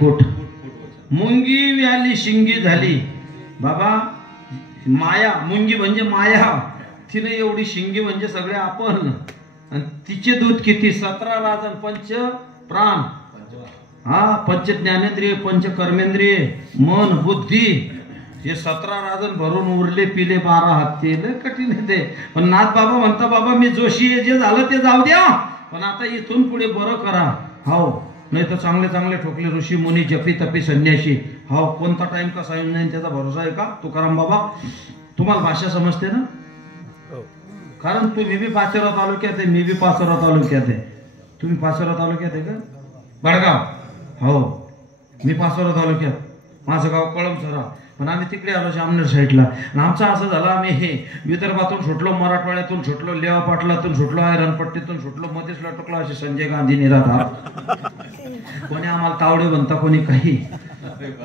पोट मुंगी व्याली शिंगी झाली बाबा. माया मुंगी म्हणजे माया, तिने एवढी शिंगी म्हणजे सगळे आपण. आणि तिचे दूध किती 17 राजन पंच प्राण, हा पंच ज्ञानेंद्रिय पंच कर्मेंद्रिय मन बुद्धी, हे 17 राजन भरून उरले पिले 12 हत्ती. लय कठीण आहे ते. पण नाथ बाबा म्हणता बाबा मी जोशी आहे, जे झालं ते जाऊ द्या, पण आता इथून पुढे बरं करा. हो नाही तर चांगले चांगले ठोकले ऋषी मुनी जपी तपी संन्यासी. हो कोणता टाइम कसा येऊन जाईल त्याचा भरोसा आहे का तुकाराम बाबा? तुम्हाला भाषा समजते ना? कारण तुम्ही बी पाचोरा तालुक्यात आहे, मी बी पाचोरा तालुक्यात आहे. तुम्ही पाचोरा तालुक्यात आहे का? बडगाव. हो मी पाचोरा तालुक्यात, माझं गाव कळमसरा, पण आम्ही तिकडे आलो जामनेर साईडला. आणि आमचं असं झालं, आम्ही हे विदर्भातून सुटलो, मराठवाड्यातून सुटलो, लेवा पाटलातून सुटलो, आयरनपट्टीतून सुटलो, मध्येच लटकलो असे संजय गांधी निराधार. कोणी आम्हाला तावडे म्हणता, कोणी काही.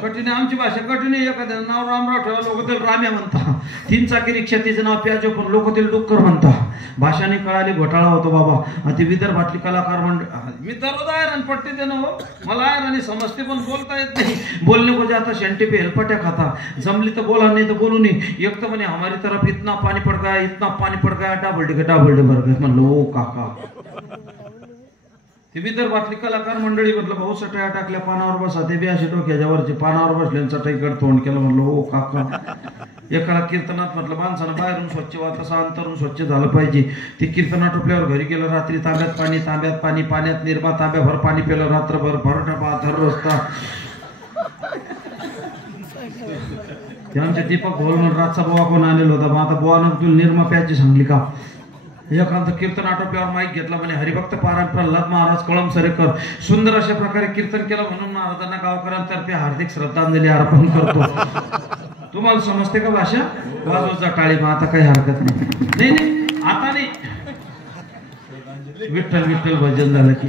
कठीण आमची भाषा कठीण. एखाद्या नाव रामराव ठेवा, लोक त्याला राम्या म्हणता. 3 चाकी रिक्षा तिचं नाव प्याजो, पण लोक त्याला डुक्कर म्हणता. भाषाने कळाली घोटाळा होतो बाबा. आणि ती विदर्भातली कलाकार मंडळ, मी दररोज आयरनपट्टी देणं हो, मला आयरणी समजते पण बोलता येत नाही. बोलने को जाता शंटी पे हेलपट्या खाता, जमली तर बोला नाही तर बोलू नाही. एक तर म्हणे हमारी तरफ इतना पाणी पड गया, इतना पाणी पड गया, डाबल भर गए. म्हणलं ओ काका. ते विदर्भातली कलाकार मंडळी म्हटलं भाऊ सटया टाकल्या पानावर बसा, ते बी असे डोक्याच्यावरचे पानावर बसले, चटईकडे तोंड केलं. म्हणलं ओ काका. एकाला कीर्तनात म्हटलं माणसानं बाहेरून स्वच्छ वा तसं अंतरून स्वच्छ झालं पाहिजे. ते कीर्तना टोपल्यावर घरी गेलं, रात्री तांब्यात पाणी, पाण्यात निर्मा, तांब्याभर पाणी पिलं, रात्रभर भर डबा धर रस्ता. ते आमच्या दीपक भोल म्हणून रातचा बोवा कोण आलेला होता. मग आता बोवानं तुला निर्मा प्यायची सांगली का? एखादं कीर्तन आटोपल्यावर माईक घेतला, म्हणे हरिभक्त पारायण प्रल्हाद महाराज कळमसरेकर सुंदर अशा प्रकारे कीर्तन केलं, म्हणून महाराजांना गावकऱ्यांतर्फे हार्दिक श्रद्धांजली अर्पण करतो. तुम्हाला समजते का भाषा? वाजवचा टाळी. मग आता काही हरकत नाही. नाही आता नाही, विठ्ठल विठ्ठल भजन झालं की.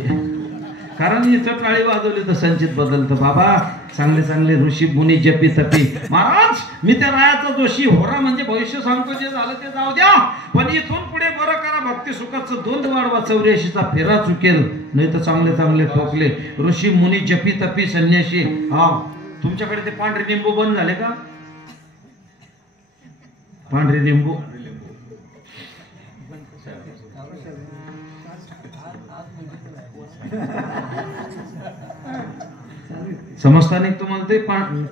कारण इथं टाळी वाजवली तर संचित बदलतं बाबा. चांगले चांगले ऋषी मुनी जपी तपी. महाराज मी त्या रायाचा जोशी, होरा म्हणजे भविष्य सांगतो, जे झालं ते जाऊ द्या, पण इथून पुढे बरं करा. भक्ती सुखाचं 2 वाढवा, 84चा फेरा चुकेल, नाही तर चांगले चांगले ठोकले ऋषी मुनी जपी तपी संन्यासी. हा तुमच्याकडे ते पांढरे लिंबू बंद झाले का? पांढरे लिंबू समजता नाही तुम्हाला? ते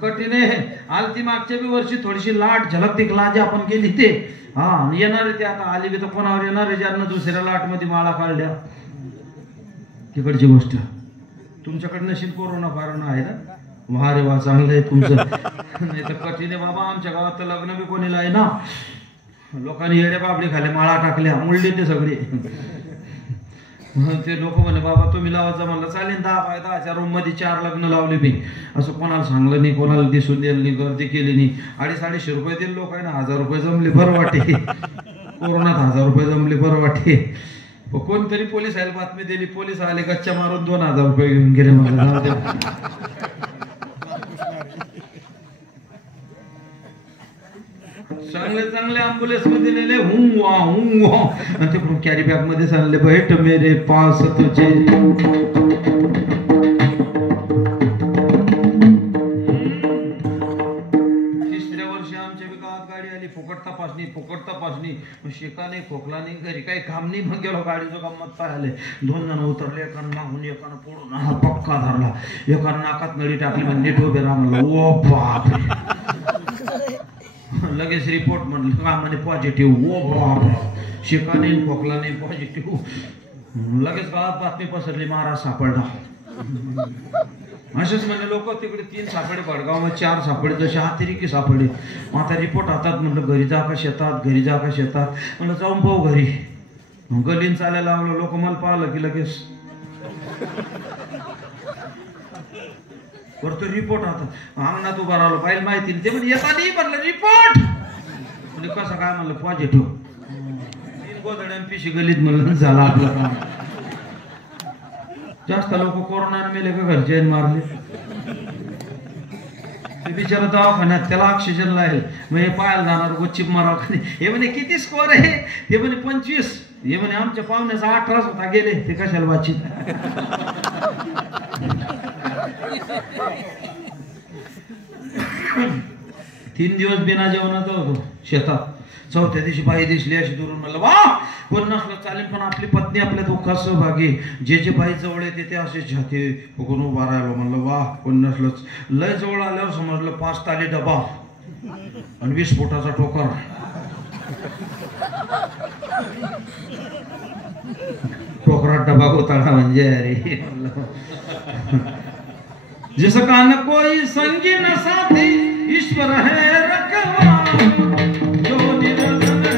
कठीण आहे. आलती मागच्या बी वर्षी थोडीशी लाट झलक दिखला जे आपण केली ते. हा येणार आहे ते आता. आली बी तर कोणावर येणार आहे, ज्यांना दुसऱ्या लाट मध्ये माळा काढल्या. तिकडची गोष्ट. तुमच्याकडे नशीब कोरोना फारोना आहे ना? वा रे वा, चांगलं आहे तुमचं. नाही तर कठीण आहे बाबा. आमच्या गावात तर लग्न बी कोणीला आहे ना, लोकांनी येड्या बाबडी खाले, माळा टाकल्या, मुळले ते सगळे. ते लोक म्हणे बाबा तुम्ही लावायचं. म्हणलं चालेल, 10 बाय 10च्या रूम मध्ये 4 लग्न लावले मी. असं कोणाला सांगलं नाही, कोणाला दिसून दिलं नाही, गर्दी केली नाही. 250-250 रुपये दिले लोक आहे ना, 1000 रुपये जमले बरं वाटे. कोरोनात 1000 रुपये जमले बरं वाटे. कोणतरी पोलीस आले, बातमी दिली, पोलीस आले, गच्चा मारून 2000 रुपये घेऊन गेले. मला चांगले चांगले अँब्युलन्स मध्ये नेले, आणि तिकडून कॅरी बॅग मध्ये सांगले भेट मेरे पास तुझे. तिसऱ्या वर्षी आमच्या गावात गाडी आली, फुकट तपासणी. शिका नाही, खोकला नाही, घरी काही काम नाही. मग गेलो गाडीचं गंमत पाहिले. 2 जण उतरले, एकानं मागून एकानं पुढून, हा पक्का धरला. एकानं नाकात नळी टाकली, म्हणजे नीट उभे राहा. म्हणलं ओ बाप, लगेच रिपोर्ट म्हटलं का? म्हणे पॉझिटिव्ह. ओ बाप, शिका नाही, खोकला नाही, पॉझिटिव्ह. लगेच गावात बातमी पसरली, महाराज सापडला. असेच म्हणजे लोक तिकडे 3 सापडे, भडगावमध्ये 4 सापडे, जसे अतिरेकी सापडे. मग आता रिपोर्ट हातात. म्हटलं घरी जा का शेतात, घरी जा का शेतात. म्हणलं जाऊन पाहू घरी. गलीन चालायला लागलो. लोक मला पाहिलं की लगेच करतो रिपोर्ट आता. अंगणात उभा राहिलो, बाईल माहिती ते म्हणजे येता नाही. म्हणलं रिपोर्ट म्हणजे कसं काय? म्हणलं पॉझिटिव्ह. 3 गोधड्यान पिशी गलीत. म्हणलं झालं आपलं काम. जास्त लोक कोरोनाने मेले का घरचे मारले? ते बिचारा दवाखान्यात, त्याला ऑक्सिजन लागेल. मग हे पाहायला जाणार गोचिप माराव. हे म्हणे किती स्कोर आहे? हे म्हणे 25. हे म्हणे आमच्या पाहुण्याचा 18 होता, गेले. ते कशाला वाचित? 3 दिवस बिना जेवणाचा होतो शेतात. चौथ्या दिवशी बाई दिसली अशी दुरून म्हणलं वा कोण नसलं चालेल पण आपली पत्नी आपल्या दुःखात सहभागी. जे बाई जवळ येते ते असे छाती फुकून उभा राहिलो. म्हणलं वा कोण नसलंच. लय जवळ आल्यावर समजलं 5 ताली डबा आणि 20 फुटाचा टोकर. टोकरात डबा होता म्हणजे अरे जिस का न कोई संगी न साथी ईश्वर है रखवाला. जो निरंजन है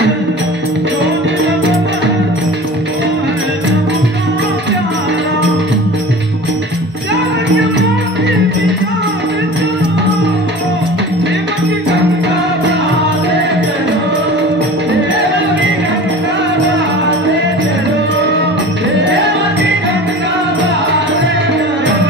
जो निरंजन है वो है सबका प्यारा. प्यार के मोती बिचार चलो प्रेम की गंगा बहाते चलो. प्रेम की गंगा बहाते चलो. प्रेम की गंगा बहाते चलो.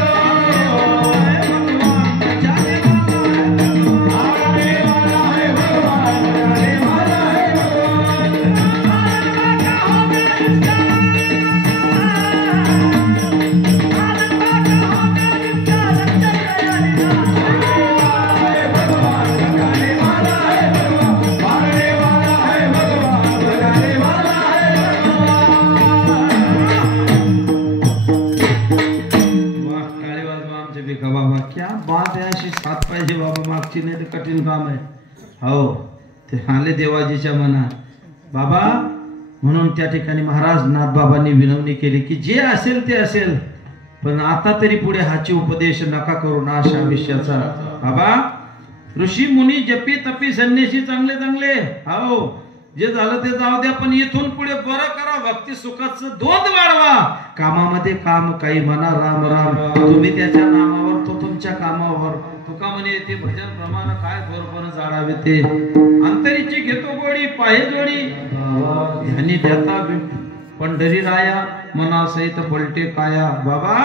बाबा क्या बात आहे. अशी साथ पाहिजे बाबा मागची नाही तर कठीण काम आहे. हो ते आले देवाजीच्या मनात बाबा. म्हणून त्या ठिकाणी महाराज नाथबाबांनी विनवणी केली की जे असेल ते असेल पण आता तरी पुढे हाची उपदेश नका करू ना अशा विषयाचा. बाबा ऋषी मुनी जपी तपी संन्यासी चांगले चांगले हो जे झालं ते जाऊ द्या पण इथून पुढे बरं करा. भक्ती सुखाचं दोन वाढवा. कामामध्ये काम काही म्हणा राम राम. तुम्ही त्याच्या नामावर तो तुमच्या कामावर. तुका म्हणे ते भजन प्रमाण काय बरोबर जाडावे ते. अंतरीची घेतो गोडी पाहे जोडी ध्यानी देता पंढरी राया मना सहित पलटे काया. बाबा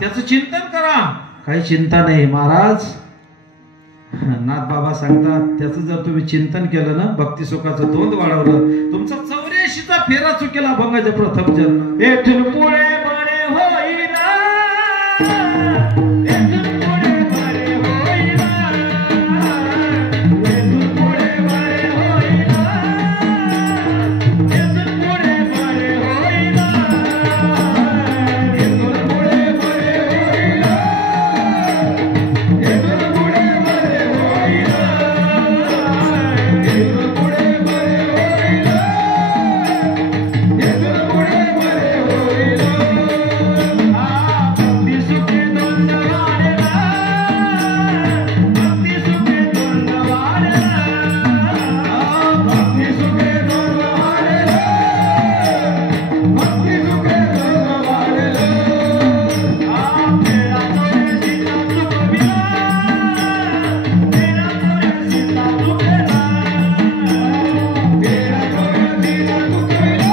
त्याचं चिंतन करा. काही चिंता नाही महाराज. नाथ बाबा सांगतात त्याचं जर तुम्ही चिंतन केलं ना भक्ती सुखाचं दोन वाढवलं तुमचा 84चा फेरा चुकेला अभंगाचा प्रथम जन्म. येथून पुढे बरे होईना. येथून पुढे बरे होईना. येथून पुढे बरे होईना. येथून पुढे बरे होईना. येथून पुढे बरे होईना. येथून पुढे बरे होईना. येथून पुढे बरे होईना. येथून पुढे बरे होईना. भक्ती सुखे दोन वाढेला. भक्ती सुखे दोन वाढेला. भक्ती सुखे दोन वाढेला. भक्ती सुखे दोन वाढेला. तेरा तोरे सीता चुकविला. तेरा तोरे सीता चुकविला. तेरा तोरे सीता चुकविला.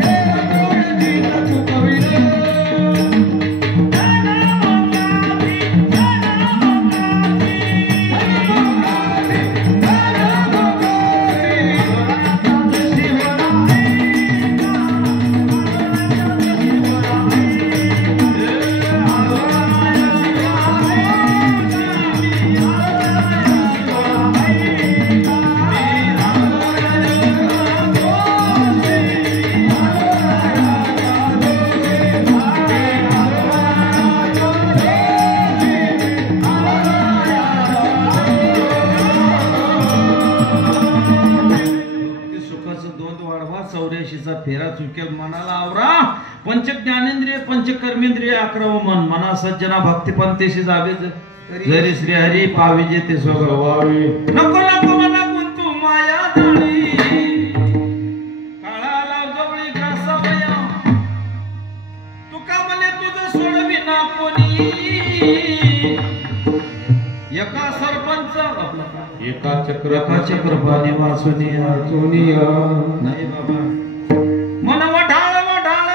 तेरा तोरे सीता चुकविला. भक्ती सुखाचं दोन वाढवा. 84चा फेरा चुकेल मनाला आवरा. पंच ज्ञानेंद्रिय पंच कर्मेंद्रिय 11 मन. मना सज्जना भक्ती पंथेशी जावे जरी श्री हरी पाविजे ते स्वभावावे. नको नको मना गुंतू माया जाळी. काळाला जवळी घासावया. तुका म्हणे तुझं सोडविना कोणी. एका सरपंच एका चक्रपाणी वासुनी नाही बाबा. मन वढाळ वढाळ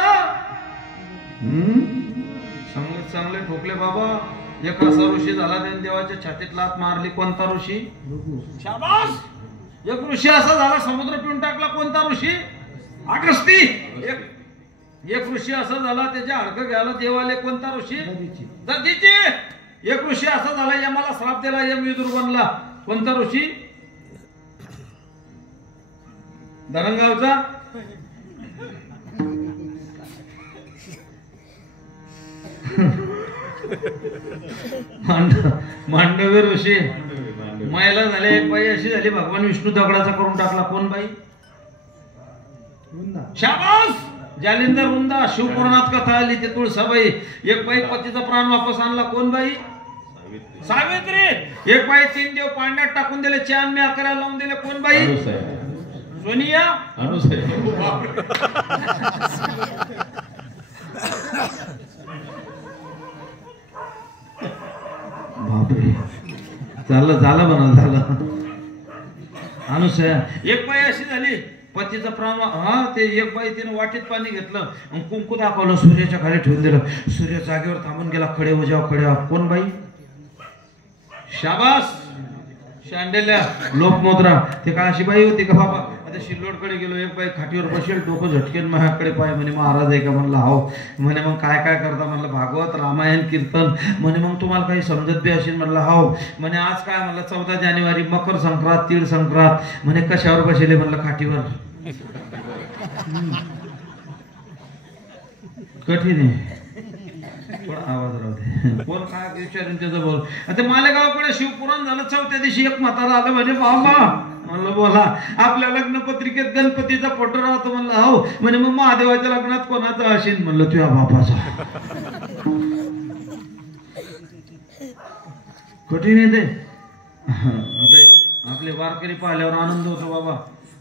चांगले ठोकले बाबा. एका ऋषी झाला त्याने देवाच्या छातीत लात मारली. कोणता ऋषी? शाबास. एक ऋषी असा झाला समुद्र पिऊन टाकला. कोणता ऋषी? अगस्ती. एक ऋषी असा झाला त्याच्या हाडकं घ्यायला देवाले. कोणता ऋषी? जातीचे एक ऋषी असा झाला, यमाला श्राप दिला, यम विदुर बनला. कोणता ऋषी? धरणगावचा. मांडवी ऋषी. महिला झाले, एक बाई अशी झाली, भगवान विष्णू दगडाचा करून टाकला. कोण बाई? शाबास. जालिंदर वृंदा. शिवपुराणात कथा आली ते तुळसाबाई. एक बाई पतीचा प्राण वापस आणला. कोण बाई? सावित्री. एक बाई 3 देव पाण्यात टाकून दिले, 4 मी 11 लावून दिले. कोण बाई? सोनिया. बापरे. झालं म्हणा झालं. अनुसया. एक बाई अशी झाली, पतीचा प्राण. ते एक बाई तिने वाटीत पाणी घेतलं आणि कुंकू दाखवलं, सूर्याच्या खाली ठेवून दिलं. सूर्य जागेवर थांबून गेला. खडे वजाव खडे. कोण बाई? शाबास. शांडेल्या लोकमुद्रा. ते काय अशी बाई होती का बाबा? आता शिल्लोडकडे गेलो, एक बाई खाटीवर बसेल, डोकं झटकेन, माझ्याकडे पाय. म्हणे महाराज आहे का? म्हणलं हो. म्हणे मग काय काय करता? म्हणलं भागवत, रामायण, कीर्तन. म्हणे मग तुम्हाला काही समजत बी असेल? म्हणलं हो. म्हणे आज काय? म्हणलं 14 जानेवारी, मकर संक्रांत, तीळ संक्रांत. म्हणे कशावर बसेले? म्हणलं खाटीवर. कठीण आहे. आवाज राहू दे. कोण काय विचारून त्याचं बोल. आता मालेगावकडे शिवपुराण झालं. 4थ्या दिवशी एक म्हातारा आलं. म्हणजे बाबा. म्हणलं बोला. आपल्या लग्न पत्रिकेत गणपतीचा फोटो राहतो. म्हणलं हो. म्हणे मग महादेवाच्या लग्नात कोणाचा असेल? म्हणलं तुझ्या बापाचा. कठीण आहे ते. आता आपले वारकरी पाहिल्यावर आनंद होतो बाबा.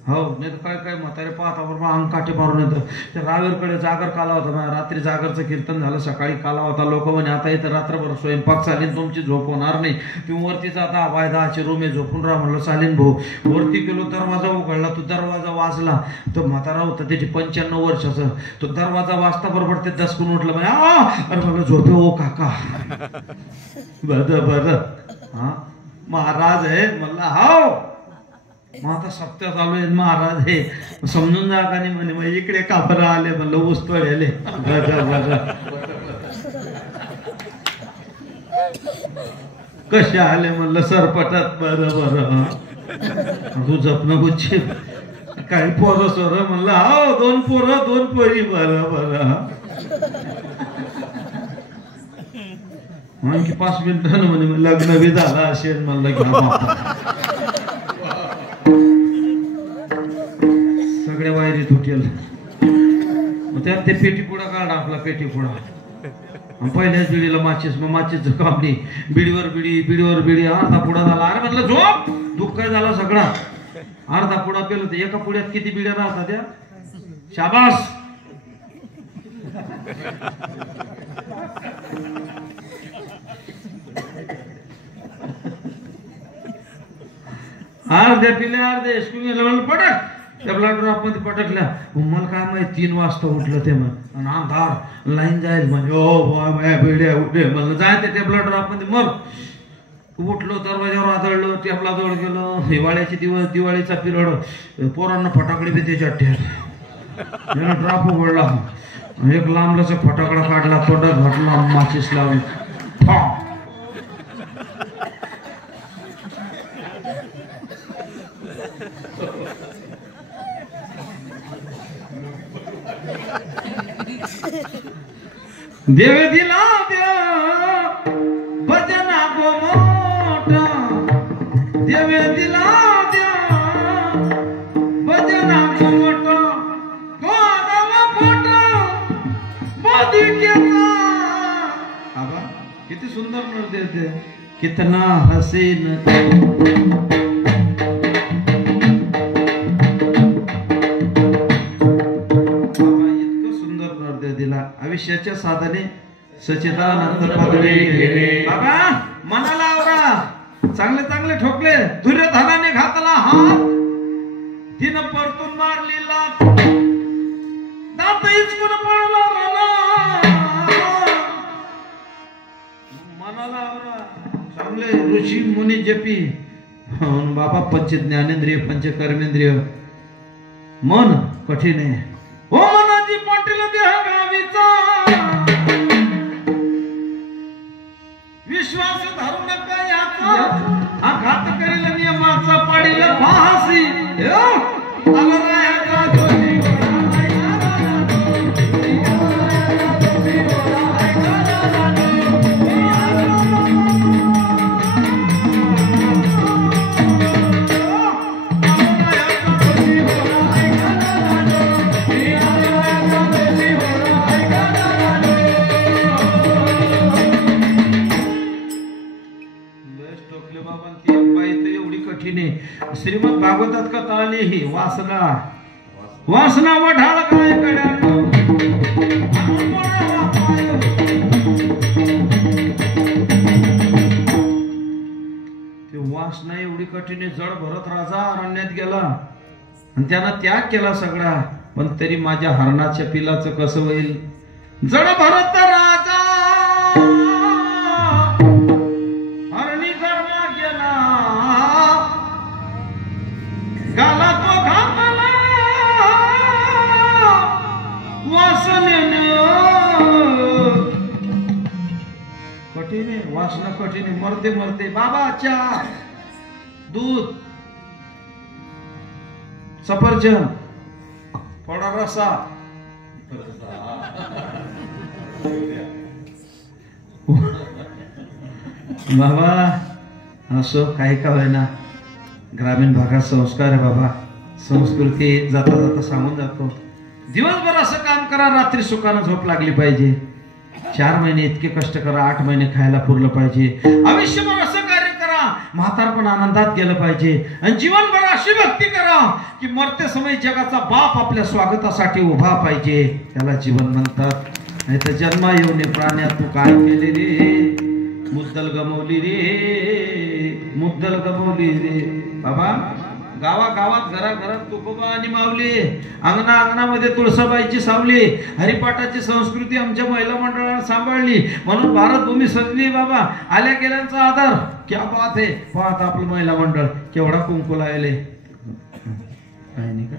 हो. नाही तर काय काय म्हातारे पाहता बरोबर अंग काटे मारून येतं. त्या रावेरकडे जागर काला होता. रात्री जागरचं कीर्तन झालं, सकाळी काला होता. लोक म्हणे आता इथं रात्रभर स्वयंपाक चालीन, तुमची झोप होणार नाही, तुम्ही वरती जाता. 10चे रूम आहे, झोपून राहा. म्हणलं चालीन भाऊ. वरती गेलो, दरवाजा उघडला. तो दरवाजा वाजला. तो म्हातारा होता, त्याची 95 वर्षाचं. तो दरवाजा वाजता बरोबर ते दसकून उठलं. म्हणे अरे मला झोपे हो काका. बरं हा महाराज आहे? म्हणलं हाव. मग आता सप्त्या चालू आहे, महाराज हे समजून जा का नाही? म्हणे मग इकडे का बरं आले? म्हणलं ऊसतोड्याले. कसे आले? म्हणलं सरपटात. बरं तू जपणं गुच्छी. काही पोरं सोर? म्हणलं हो 2 पोरं 2 पोरी. बरं आणखी 5 मिनिटानं म्हणे लग्न बी झालं असेल. म्हणलं घ्या. सगळ्या वायरी तुटेल. मग त्यात ते पेटीपुडा काढा. आपला पेटीपुडा. पहिल्याच बिडीला माचीस. मग माचीसचं काम नाही. बिडीवर बिडी. अर्धा पुडा झाला. अरे म्हटलं झोप. दुःख काय झाला सगळा. अर्धा पुडा पेलो. तर एका पुड्यात किती बिड्या राहतात त्या? शाबास. अर्ध्या पिल्या अर्धे स्कूल पटक. त्या ब्लड ड्रॉप मध्ये पटकल्या. मला काय माहिती 3 वाजता उठलं ते. मग आणि अंधार लाईन जाईल. म्हणजे ओ बिड्या उठे. म्हणलं जाय ते ब्लड ड्रॉप मध्ये. मग उठलो, दरवाजावर आदळलो, टेबलाजवळ गेलो. हिवाळ्याचे दिवस, दिवाळीचा पिरियड. पोरांना फटाकडे बी त्याच्यात ठेवले. ड्रॉप उघडला. एक लांबलाचा फटाकडा काढला, तोंडात घातला, माचीस लावली. देवे दिला द्या भजना गो मोठा. देवे दिला द्या भजना गो मोठा. गोदावा फोटा बादिकेचा. आबा किती सुंदर नृत्य ते. कितना हसीन. आयुष्याच्या साधने सच्चिदानंद पदवी गेले. बाबा मनाला आवरा. चांगले चांगले ठोकले. दुर्योधनाने घातला हात. तिनं परतून मारली लात. दात इचकून पडला रला. मनाला आवरा. चांगले ऋषी मुनी जपी. बाबा पंच ज्ञानेंद्रिय पंच कर्मेंद्रिय. मन कठीण आहे. ओ मनाची पाटील देह गावीचा. विश्वास धरू नका याचा आघात करील नियमाचा पाडील फासी आला रायाचा जोशी श्रीमद भागवतात कथा आली ही वासना वासना वढाळ काय कड्यानो ते वासना एवढी कठीण आहे. जड भरत राजा अरण्यात गेला आणि त्यानं त्याग केला सगळा, पण तरी माझ्या हरणाच्या पिलाचं कसं होईल. जड भरत राजा हरणी धर्मा गेला गाला तो घातला वासनेनं. कठीण आहे वासना, कठीण आहे. मरते मरते बाबाच्या दूध सफरचंद थोडा रसा बाबा असो काही का होईना. ग्रामीण भागात संस्कार आहे बाबा, संस्कृती जाता जाता सांगून जातो. दिवसभर असं काम करा, रात्री सुखानं झोप लागली पाहिजे. 4 महिने इतके कष्ट करा, 8 महिने खायला पुरलं पाहिजे. आयुष्यभर असं कार्य करा, म्हातारपण आनंदात गेलं पाहिजे. आणि जीवनभर अशी भक्ती करा की मरते समय जगाचा बाप आपल्या स्वागतासाठी उभा पाहिजे. त्याला जीवन म्हणतात. नाही तर जन्मा येऊन प्राण्यात तू काय केले रे, मुद्दल गमवली रे, मुद्दल गमवली रे. बाबा गावागावात घराघरात तुकोबा आणि माऊली, अंगणा अंगणामध्ये तुळसाबाईची सावली, हरिपाठाची संस्कृती आमच्या महिला मंडळाने सांभाळली. म्हणून भारतभूमी सजली बाबा. आल्या गेल्यांचा आदर क्या बात आहे. पाहत आपलं महिला मंडळ केवढा कुंकू लायले नाही का.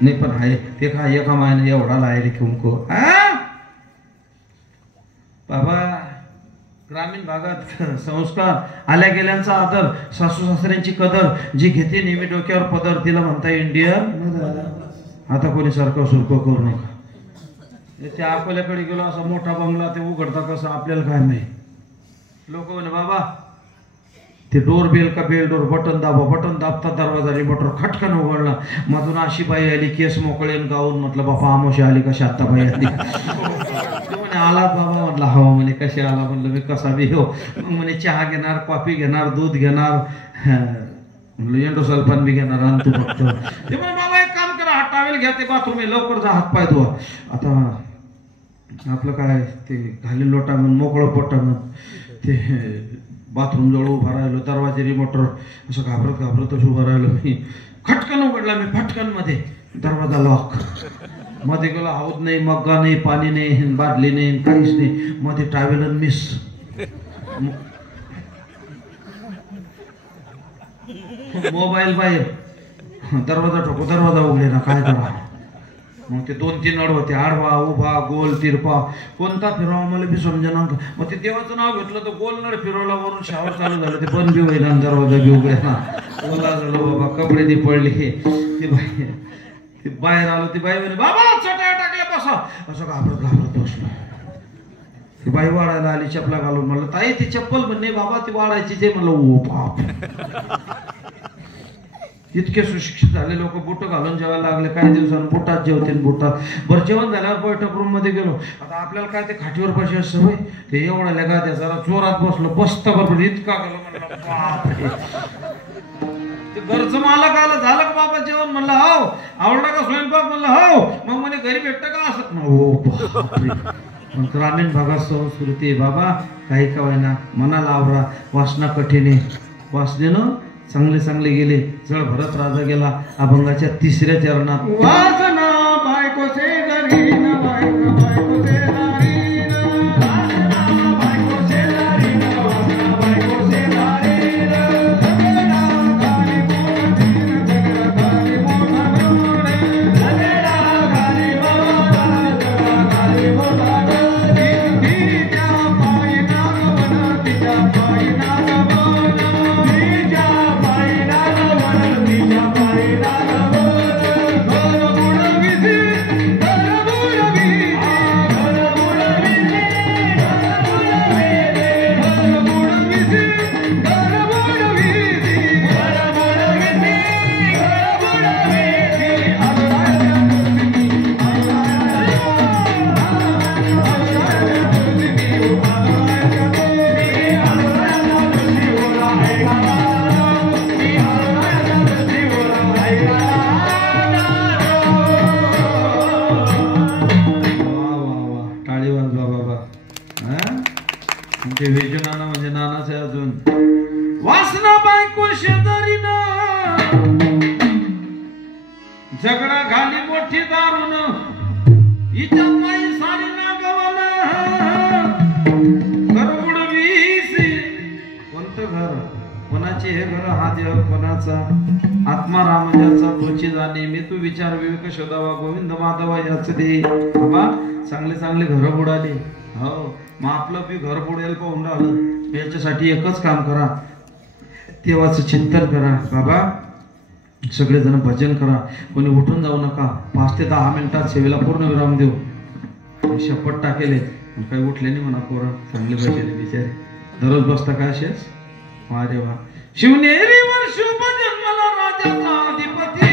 नाही पण आहे ते का एका मायने एवढा लायले कुंकू बाबा. ग्रामीण भागात संस्कार, आल्या गेल्यांचा आदर, सासू सासऱ्यांची कदर, जी घेते नेहमी डोक्यावर पदर, तिला म्हणता इंडियन. आता कोणी सारखं सुरखं करू नका. त्या अकोल्याकडे गेलो, असा मोठा बंगला, ते उघडता कसं आपल्याला काय माहिती. लोक म्हणे बाबा ते डोर बेल का बेल डोर बटन दाबा, बटन दाबता दरवाजा रिमोटर खटकन उघडला. मधून अशी बाई आली, केस मोकळेन गाऊन. म्हटलं बाबा आमोशी आली का शाताबाई आली. आला बाबा. म्हटलं हवा. म्हणे कशी आला. म्हणलं मी कसा बी हो. मग म्हणे चहा घेणार, कॉफी घेणार, दूध घेणार, म्हणलं एंडो सल्फान बी घेणार आणि तू फक्त. ते म्हणे बाबा एक काम करा, हा टावेल घ्या, ते बाथरूम आहे, लवकर जा हात पाय धुवा. आता आपलं काय ते घाली लोटांगण मोकळं पोटांगण, ते बाथरूम जवळ उभा राहिलो, दरवाजे रिमोटर असं घाबरत घाबरत असं उभं राहिलो. मी खटकन उघडला, मी फटकन मध्ये दरवाजा लॉक. मध्ये गेला, हौद नाही, मग्गा नाही, पाणी नाही, बादली नाही, काहीच नाही. मध्ये ट्रॅव्हल मिस. मोबाईल बाहेर, दरवाजा ठोको, दरवाजा उघडे ना, काय करा. मग ते 2-3 अड होते, आडवा उभा गोल तिरपा, कोणता फिरवा मला बी समजेना. मग ते देवाचं नाव घेतलं तर गोल नळ फिरवला, वरून शावर चालू झालं, ते बंद बी होईल, दरवाजा बी उघडे ना. ओला झालं बाबा, कपडे ती पडले. ती बाई ती बाहेर आलो. ती बाई म्हणे बाबा चटया टाकल्या बसा. असं घाबरत घाबरत बसलो. ती बाई वाढायला आली चपला घालून. म्हणलं ताई ती चप्पल म्हणणे बाबा ती वाढायची ते. म्हणलं ओ बाप. इतके सुशिक्षित झाले लोक बुट घालून जेवायला लागले. काही दिवसांनी बुटात जेवते, बुटात. बरं जेवण झाल्यावर बैठक रूम मध्ये गेलो. आता आपल्याला काय ते खाटीवर बसायची सवय, ते एवढा लगा त्या जरा जोरात बसलो. बसता बरोबर इतका गेलो. म्हणलं बापरे. ते घरचं मालक आलं, झालं का बाबा जेवण. म्हणलं हो. आवडला का स्वयंपाक. म्हणलं हो. मग म्हणे घरी भेटतं का असं. हो बापरे. ग्रामीण भागात संस्कृती बाबा काही का होईना. मनाला आवरा. वासना कठीण आहे. वासनेनं चांगले चांगले गेले. जळ भरत राजा गेला. अभंगाच्या 3ऱ्या चरणात वासना बायकोचे घरी न बायको बायकोचे दारी न वासना बायकोचे दारी न वासना बायकोचे दारी न जगडा गाली मोठी न जगडा गाली मोठा गोडे जगडा गाली मोठा जगडा गाली मोठा गोडे बाबा. ते वेजू नाना म्हणजे नानाच आहे अजून. वासना बायको शेजारी ना झगडा घाली मोठी दारून हिच्या पायी साडी ना गवाला घर उडवीसी. कोणतं घर कोणाचे हे घर हा देव कोणाचा आत्मा रामजाचा तोची जाणे मी तू विचार विवेक शोधावा गोविंद माधवा याच दे. बाबा चांगले चांगले घर बुडाले. हो मग आपलं बी घर बुडेल पाहून राहिलं. याच्यासाठी एकच काम करा देवाचं चिंतन करा. बाबा सगळेजण भजन करा. कोणी उठून जाऊ नका. 5 ते 10 मिनिटात सेवेला पूर्ण विराम देऊ. शपथ टाकेले काही उठले नाही म्हणा पोरं चांगले बसले बिचारे. दररोज बसता काय शेष. अरे वा. शिवनेरीवर शुभ जन्मला राजाचा अधिपती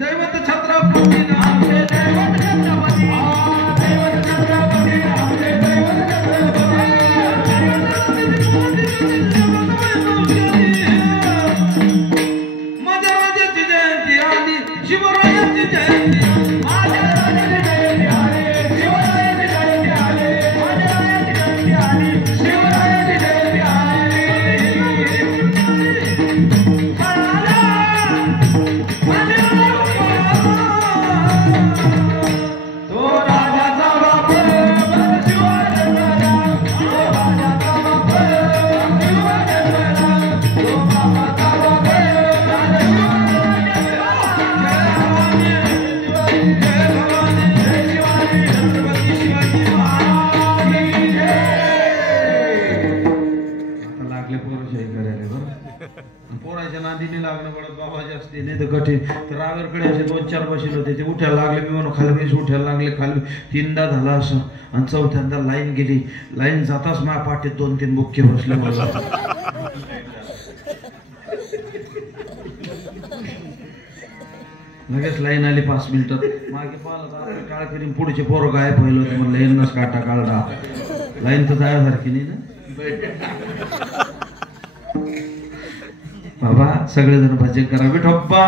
दैवत छत्रपती आमचे दैवत छत्रपती दैवत छत्रपती आमचे दैवत छत्रपती माझ्या राजाची जयंती आली शिवरायाची जयंती माझ्या राजाची जयंती आली शिवरायाची जयंती आली माझ्या राजाची जयंती आली शिवरायाची जयंती आली. पोराच्या नादीने लागणं पडत बाबाजी असते नाही तर कठीण. तर रावेरकडे असे 2-4 बसेल होते. ते उठायला लागले. मी म्हणून खाली बेस उठायला लागले. खाली 3दा झाला असं आणि 4थ्यांदा लाईन गेली. लाईन जाताच माझ्या पाठीत 2-3 बुक्के बसले. लगेच लाईन आली 5 मिनिटात. मागे पाहिलं काळ करीन पुढचे पोरं गायब व्हायला होते. म्हणलं यांनाच काटा काढला. लाईन तर जायासारखी नाही ना. बाबा सगळेजण भजन करा. विठोबा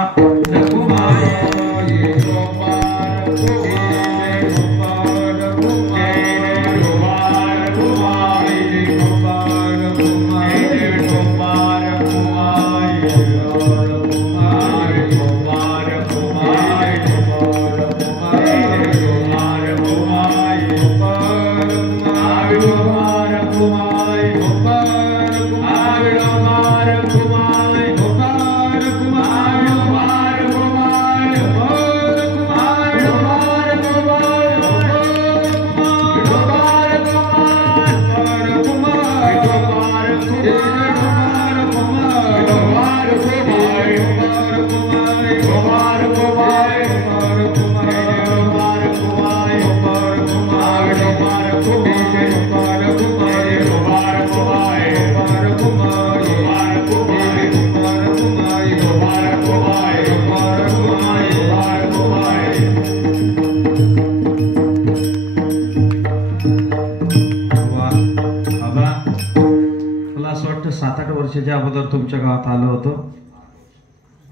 वर्षाच्या अगोदर तुमच्या गावात आलो होतो.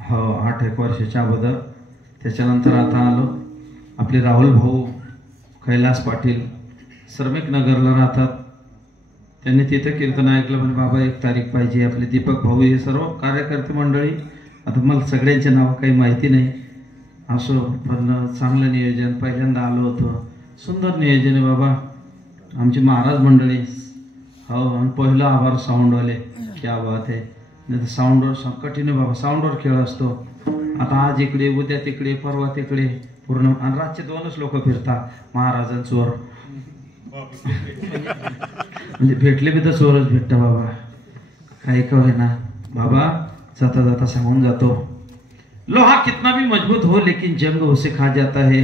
हो 8-1 वर्षाच्या अगोदर. त्याच्यानंतर आता आलो. आपले राहुल भाऊ कैलास पाटील श्रमिक नगरला राहतात. त्यांनी तिथं कीर्तन ऐकलं. म्हणजे बाबा 1 तारीख पाहिजे. आपले दीपक भाऊ हे सर्व कार्यकर्ते मंडळी. आता मला सगळ्यांचे नाव काही माहिती नाही असो पण चांगलं नियोजन. पहिल्यांदा आलो होतो. सुंदर नियोजन आहे बाबा. आमची महाराज मंडळी. हो आणि पहिलं आभार साऊंडवाले. क्या बात आहे. नाही तर साऊंडवर कठीण आहे बाबा. साऊंडवर खेळ असतो. आता आज इकडे उद्या तिकडे परवा तिकडे पूर्ण. आणि रातचे 2च लोक फिरतात महाराजांचवर. म्हणजे भेटले बी तर चोरच भेटतं बाबा. काही का होईना बाबा. जाता जाता सांगून जातो. लोहा कितना भी मजबूत हो लेकिन जंग उसे खा जाता है.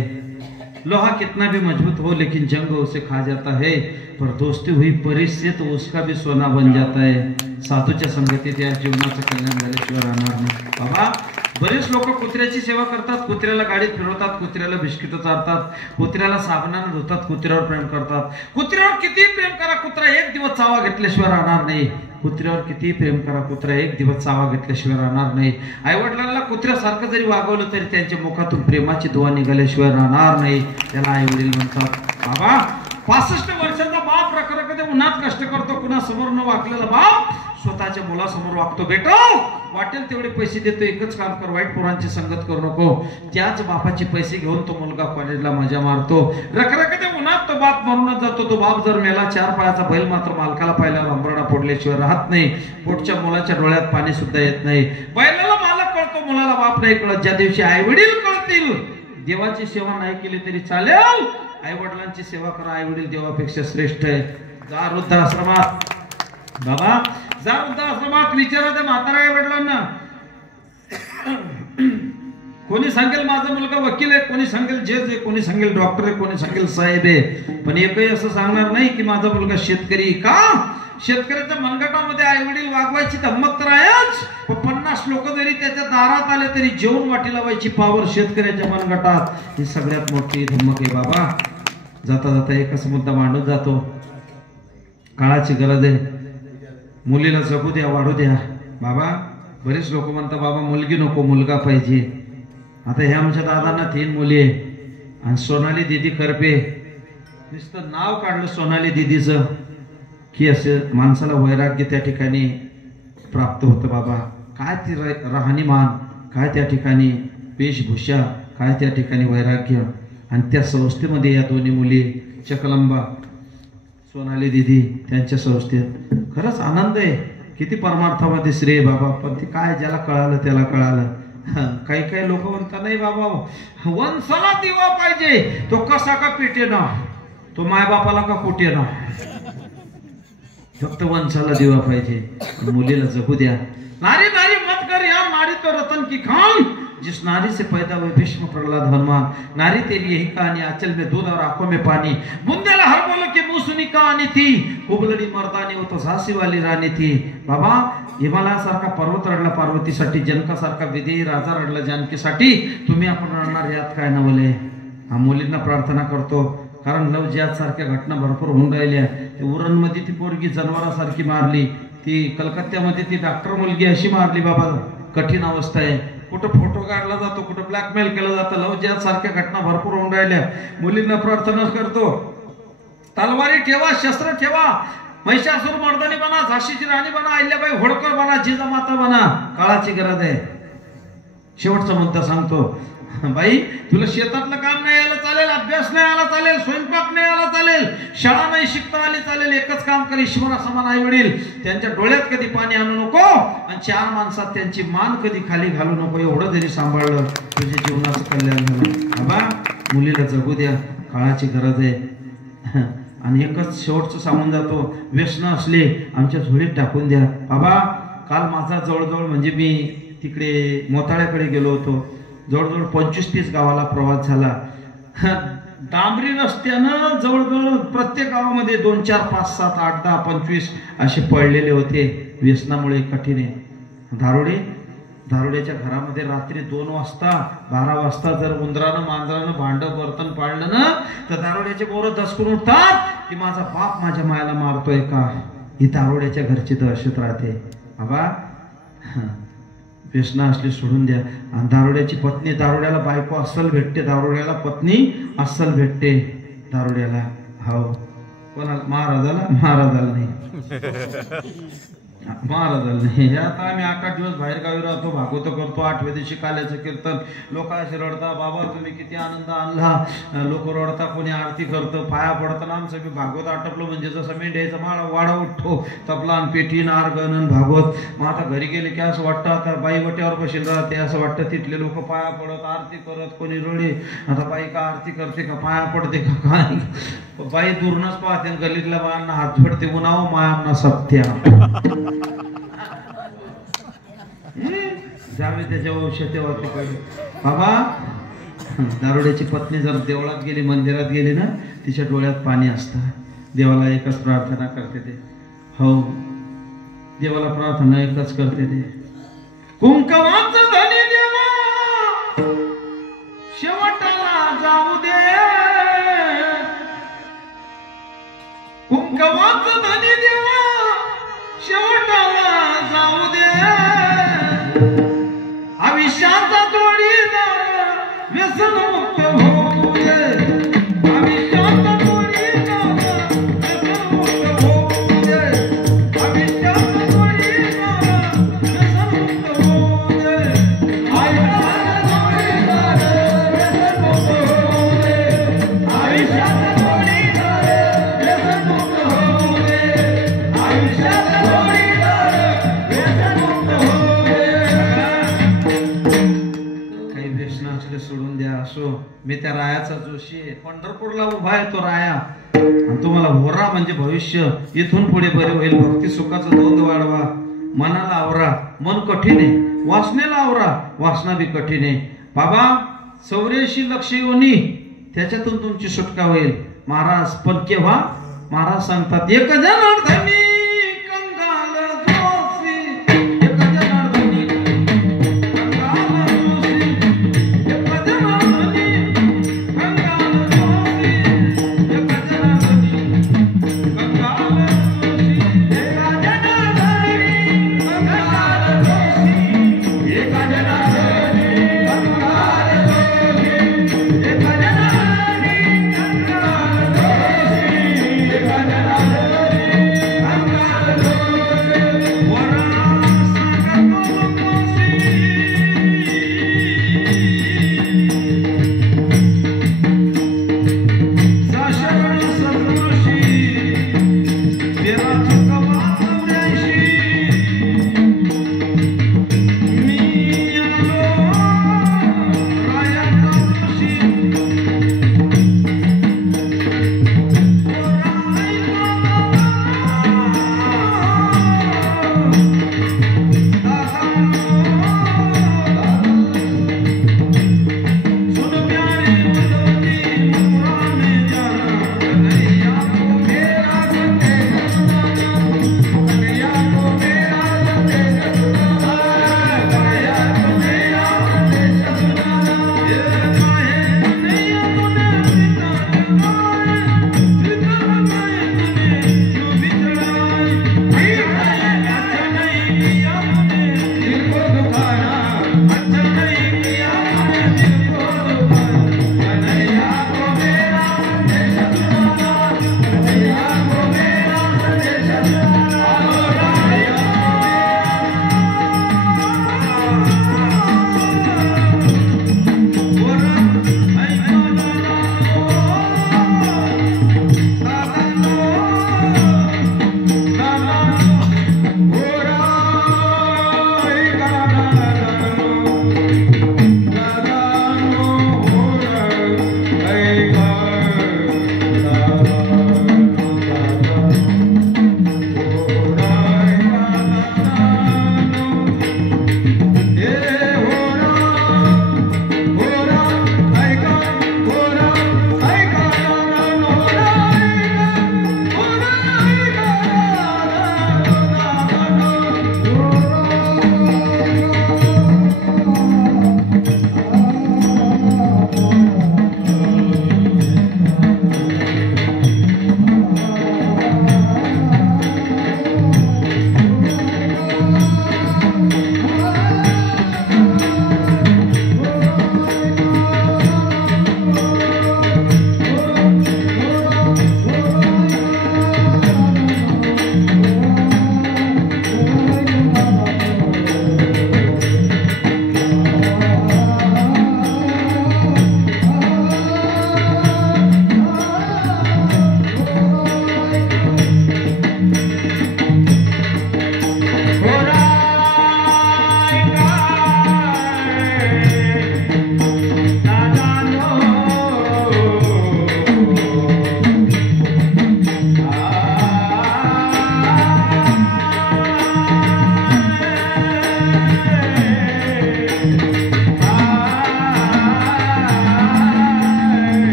लोहा कितना भी मजबूत हो लेकिन जंग उसे खा जाता है. पर दोस्ती हुई परिस से तो उसका भी सोना बन जाता है. साधूच्या संगतीत या जीवनाचं कल्याण झाल्याशिवाय राहणार नाही बाबा. बरेच लोक कुत्र्याची सेवा करतात. कुत्र्याला गाडीत फिरवतात. कुत्र्याला बिस्किट चारतात. कुत्र्याला साबणाने धुतात. कुत्र्यावर प्रेम करतात. कुत्र्यावर किती प्रेम करा कुत्रा 1 दिवस चावा घेतल्याशिवाय राहणार नाही. कुत्र्यावर किती प्रेम करा कुत्रा 1 दिवस चावा घेतल्याशिवाय राहणार नाही. आईवडिलांना कुत्र्यासारखं जरी वागवलं तरी त्यांच्या मुखातून प्रेमाची दुवा निघाल्याशिवाय राहणार नाही. त्याला आई वडील म्हणतात. बाबा 65 वर्षाचा बाप रखरखते उन्हात कष्ट करतो, कुणा समोर न वाकलेला बाप स्वतःच्या मुलासमोर वागतो. बेटा वाटेल तेवढे पैसे देतो, एकच काम कर, वाईट पोरांची संगत करू नको. त्याच बापाचे पैसे घेऊन तो मुलगा कॉलेजला मजा मारतो. रखरखते उन्हात तो बाप मरूनच जातो. तो बाप जर मेला, 4 पायाचा बैल मात्र मालकाला पाहिला अंबरडा फोडल्याशिवाय राहत नाही. पोटच्या मुलाच्या डोळ्यात पाणी सुद्धा येत नाही. बैलाला मालक कळतो, मुलाला बाप नाही कळत. ज्या दिवशी आई वडील कळतील, देवाची सेवा नाही केली तरी चालेल, आई वडिलांची सेवा करा. आई वडील देवापेक्षा श्रेष्ठ आहे. जा वृद्धाश्रमात बाबा, जा वृद्धाश्रमात, विचारा त्या म्हातारा आई वडिलांना. कोणी सांगेल माझा मुलगा वकील आहे, कोणी सांगेल जज आहे, कोणी सांगेल डॉक्टर आहे, कोणी सांगेल साहेब आहे, पण एकही असं सांगणार नाही की माझा मुलगा शेतकरी. का? शेतकऱ्याच्या मनगटामध्ये आई वडील वागवायची धम्मक तर आहेच, पण 50 लोक जरी त्याच्या दारात आले तरी जेवून वाटी लावायची पावर शेतकऱ्याच्या मनगटात. ही सगळ्यात मोठी धम्मक आहे बाबा. जाता जाता एकच मुद्दा मांडून जातो. काळाची गरज आहे, मुलीला जगू द्या, वाढू द्या. बाबा बरेच लोक म्हणतात बाबा मुलगी नको, मुलगा पाहिजे. आता ह्या आमच्या दादांना 3 मुली आहे, आणि सोनाली दीदी करपे, नुसतं नाव काढलं सोनाली दीदीचं की असं माणसाला वैराग्य त्या ठिकाणी प्राप्त होतं. बाबा काय ती राहणीमान, काय त्या ठिकाणी वेशभूषा, काय त्या ठिकाणी वैराग्य. आणि त्या संस्थेमध्ये या दोन्ही मुली चकलंबा, सोनाली दीदी, त्यांच्या संस्थेत खरंच आनंद आहे. किती परमार्थामध्ये श्रेय बाबा. पण ते काय ज्याला कळालं त्याला कळालं. काही काही लोक म्हणतात नाही बाबा वंशाला दिवा पाहिजे, तो कसा का पेटे ना, तो मायबापाला का कुठे ना, फक्त वंशाला दिवा पाहिजे. मुलीला जगू द्या. नारी नारी मत कर यार, नारी तो रतन की खान, जिस नारी से पैदा हुए भीष्म प्रहलाद हनुमान. नारी तेरी यही कहानी, आंचल में दूध और आंखों में पानी. बुंदेला हर बोलो के मुंह सुनी कहानी थी, उबलडी मर्दानी वो तो झांसी वाली राणी थी. बाबा हिमालयासारखा पर्वत रडला पार्वतीसाठी, जनकासारखा विदेही राजा रडला जानकीसाठी. तुम्ही आपण रडणार यात काय नवले. हा मुलींना प्रार्थना करतो, कारण लव जिहाद सारख्या घटना भरपूर होऊन राहिल्या. उरणमध्ये ती पोरगी जनावरासारखी मारली, ती कलकत्त्यामध्ये ती डॉक्टर मुलगी अशी मारली. बाबा कठीण अवस्था आहे. कुठं फोटो काढला जातो, कुठं ब्लॅकमेल केलं जातं. लव जिहाद सारख्या घटना भरपूर होऊन राहिल्या. मुलींना प्रार्थना करतो, तलवारी ठेवा, शस्त्र ठेवा, महिषासुर मर्दानी बना, झाशीची राणी बना, अहिल्याबाई होळकर बना, जिजामाता बना. काळाची गरज आहे. शेवटचा मुद्दा सांगतो. बाई तुला शेतातलं काम नाही आलं चालेल, अभ्यास नाही आला चालेल, स्वयंपाक नाही आला चालेल, शाळा नाही शिकता आली चालेल, एकच काम कर, ईश्वरासमान आई वडील त्यांच्या डोळ्यात कधी पाणी आणू नको, आणि 4 माणसात त्यांची मान कधी खाली घालू नको. एवढं जरी सांभाळलं तुझ्या जीवनाचं कल्याण झालं. बाबा मुलीला जगू द्या, काळाची गरज आहे. आणि एकच शेवटचं सांगून जातो, व्यसन असले आमच्या झोळीत टाकून द्या. बाबा काल माझा जवळजवळ म्हणजे मी तिकडे मोताळ्याकडे गेलो होतो, जवळजवळ 25-30 गावाला प्रवास झाला. डांबरी रस्त्यानं जवळजवळ प्रत्येक गावामध्ये 2, 4, 5, 7, 8, 10, 25 असे पडलेले होते. व्यसनामुळे कठीण आहे. दारुड्याच्या घरामध्ये रात्री 2 वाजता 12 वाजता जर उंदरानं मांजरानं भांडं बर्तन पाडलं ना, तर दारुड्याचे पोरं दचकून उठतात की माझा बाप माझ्या मायाला मारतोय का. ही दारुड्याच्या घरची दहशत राहते. बाबा व्यसना असली सोडून द्या. आणि दारुड्याची पत्नी, दारुड्याला बायको अस्सल भेटते, दारुड्याला पत्नी अस्सल भेटते. दारुड्याला हो कोणाला महाराजाला नाही. आता आम्ही 8-8 दिवस बाहेर गावी राहतो, भागवत करतो. 8व्या दिवशी काल्याचं कीर्तन. लोक असे रडता, बाबा तुम्ही किती आनंद आणला. लोक रडता, कोणी आरती करतं, पाया पडतं. आमचं मी भागवत आटपलो म्हणजे जसं मेंढ्याचा वाडा उठतो, तबला आणि पेटी नारगण आणि भागवत. मग आता घरी गेले की असं वाटतं आता बाई वट्यावर बसेल राहते, असं वाटतं तिथले लोक पाया पडत, आरती करत, कोणी रडे. आता बाई का आरती करते का पाया पडते का काय. बाई दूरनच पाहते, गल्लीतल्या बायांना हात जोडते, उन्हावं मायांना सत्या जावे त्याच्या औषधेवरती पडले. बाबा दारुड्याची पत्नी जर देवळात गेली, मंदिरात गेली ना, तिच्या डोळ्यात पाणी असतं. देवाला एकच प्रार्थना करते ते, हो देवाला प्रार्थना एकच करते ते, कुंकवाचं धनी देवा शेवटाला जाऊ दे, कुंकवाचं धनी देवा शेवटाला जाऊ दे, आयुष्याचा जोडीदार व्यसन मुक्त होऊ दे, आयुष्याचा जोडीदार वर्षी पंढरपूरला उभा आहे तो राया, आणि तुम्हाला होरा म्हणजे भविष्य. इथून पुढे बरे होईल. भक्ती सुखाचं द्वंद्व वाढवा. मनाला आवरा, मन कठीण आहे. वासनेला आवरा, वासना बी कठीण आहे. बाबा 84 लक्ष योनी, त्याच्यातून तुमची सुटका होईल महाराज. पण केव्हा? महाराज सांगतात एक जनार्दनी कंगाल जोशी, एक जनार्दनी कंगाल जोशी, एक जनार्दनी कंगाल जोशी, एक जनार्दनी कंगाल जोशी, एक जनार्दनी कंगाल जोशी, एक जनार्दनी कंगाल जोशी, एक जनार्दनी कंगाल जोशी, एक जनार्दनी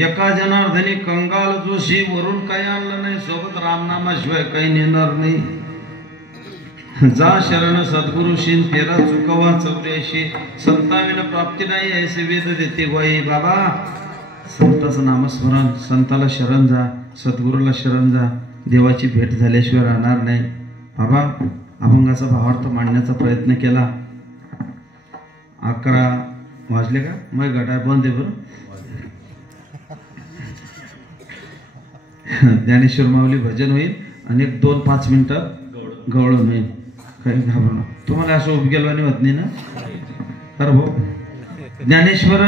एका जनार्दनी कंगाल जोशी, वरून काही आणलं नाही, सोबत रामनामाशिवाय काही नेणार नाही। जा शरण सद्गुरुशीन, फेरा चुकवा 84, संताविन प्राप्ती नाही ऐसे वेद देते गोई। बाबा संताचं नामस्मरण, संताला शरण जा, सद्गुरूला शरण जा, देवाची भेट झाल्याशिवाय राहणार नाही। बाबा अभंगाचा भावार्थ मांडण्याचा प्रयत्न केला। 11 वाजले का? मग गटाय बंद आहे बरं। ज्ञानेश्वर माऊली भजन होईल आणि 2-5 मिनिटात गवळण होईल। काही घाबरू नका, तुम्हाला असं उपगेलवानी होत नाही ना? तर भाऊ ज्ञानेश्वर